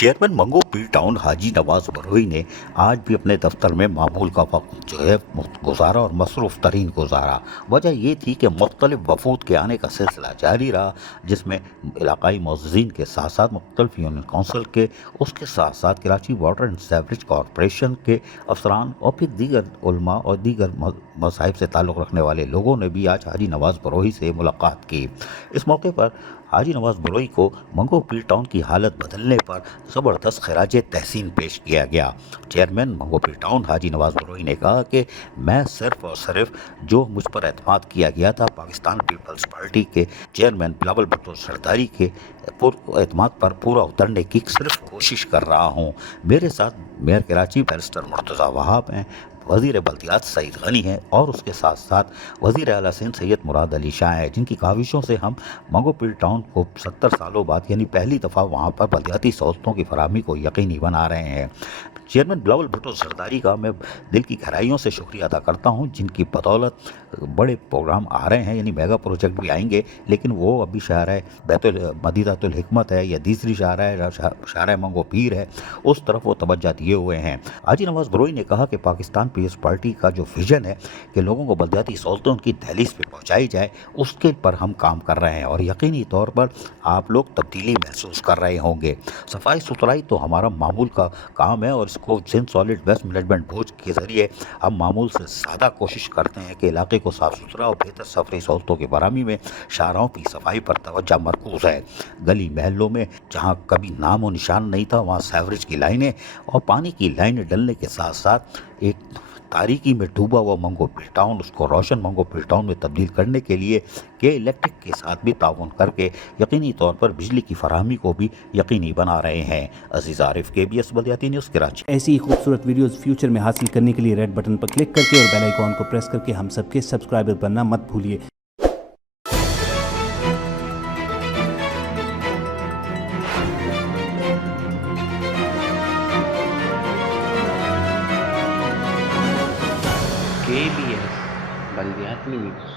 Chairman मंगो P town हाजी नवाज बरोई ने आज भी अपने दफ्तर में मामूल का वक्त जो है गुजारा और मसरूफ़ तरीन गुजारा। वजह ये थी कि मुख्तलिफ वफूद के आने का सिलसिला जारी रहा, जिसमें इलाकाई मुअज़्ज़िज़ीन के साथ साथ मुख्तलिफ यूनियन काउंसिल के, उसके साथ साथ Karachi water and sewerage corporation के अफसरान और फिर दीगर उलमा और दीगर मज़ाहिब से ताल्लुक़ रखने वाले लोगों ने भी आज हाजी नवाज बरोई से मुलाकात की। इस मौके पर हाजी नवाज बरोई को मंगो पी टाउन की हालत बदलने पर ज़बरदस्त खराज तहसीन पेश किया गया। चेयरमैन मंगो पी टाउन हाजी नवाज बरोई ने कहा कि मैं सिर्फ़ और सिर्फ जो मुझ पर एतमाद किया गया था पाकिस्तान पीपल्स पार्टी के चेयरमैन बिलावल भुट्टो सरदारी के एतमाद पर पूरा उतरने की सिर्फ कोशिश कर रहा हूँ। मेरे साथ मेयर कराची बैरिस्टर मुर्तज़ा वहाब हैं, वज़ीर बल्दियात सईद गनी हैं और उसके साथ साथ वज़ीर आला सिंध सैयद मुराद अली शाह हैं, जिनकी काविशों से हम मंगो पी टाउन को 70 सालों बाद यानी पहली दफ़ा वहाँ पर बल्दियाती सहूलतों की फराहमी को यकीनी बना रहे हैं। चेयरमैन बिलावल भुट्टो सरदारी का मैं दिल की गहराइयों से शुक्रिया अदा करता हूँ, जिनकी बदौलत बड़े प्रोग्राम आ रहे हैं, यानी मेगा प्रोजेक्ट भी आएंगे, लेकिन वो अभी शाहराह बैतुल मदीनातुल हिकमत है या तीसरी शाहराह मंगो पीर है, उस तरफ वो तवज्जो दिए हुए हैं। हाजी नवाज बरोई ने कहा कि पाकिस्तान पीपल्स पार्टी का जो विजन है कि लोगों को बल्दियाती सहूलतें उनकी दहलीज पे पहुँचाई जाए, उसके पर हम काम कर रहे हैं और यकीनी तौर पर आप लोग तब्दीली महसूस कर रहे होंगे। सफाई सुथराई तो हमारा मामूल का काम है और इसको Sindh solid waste management board के ज़रिए हम मामूल से ज़्यादा कोशिश करते हैं कि इलाके को साफ़ सुथरा और बेहतर सफरी सहूलतों की बरामदी में शाहराहों की सफाई पर तवज्जो मरकूज़ है। गली महलों में जहाँ कभी नाम और निशान नहीं था, वहाँ सीवरेज की लाइनें और पानी की लाइनें डलने के साथ साथ एक तारीकी में डूबा हुआ मंगो पी टाउन, उसको रोशन मंगो पी टाउन में तब्दील करने के लिए के इलेक्ट्रिक के साथ भी ताउन करके यकीनी तौर पर बिजली की फराहमी को भी यकीनी बना रहे हैं। अजीज़ आरिफ, KBS बल्दियाती न्यूज़ कराची। ऐसी ही खूबसूरत वीडियोस फ्यूचर में हासिल करने के लिए रेड बटन पर क्लिक करके और बेल आइकॉन को प्रेस करके हम सबके सब्सक्राइबर बनना मत भूलिए। KBS बल्दियाती न्यूज़।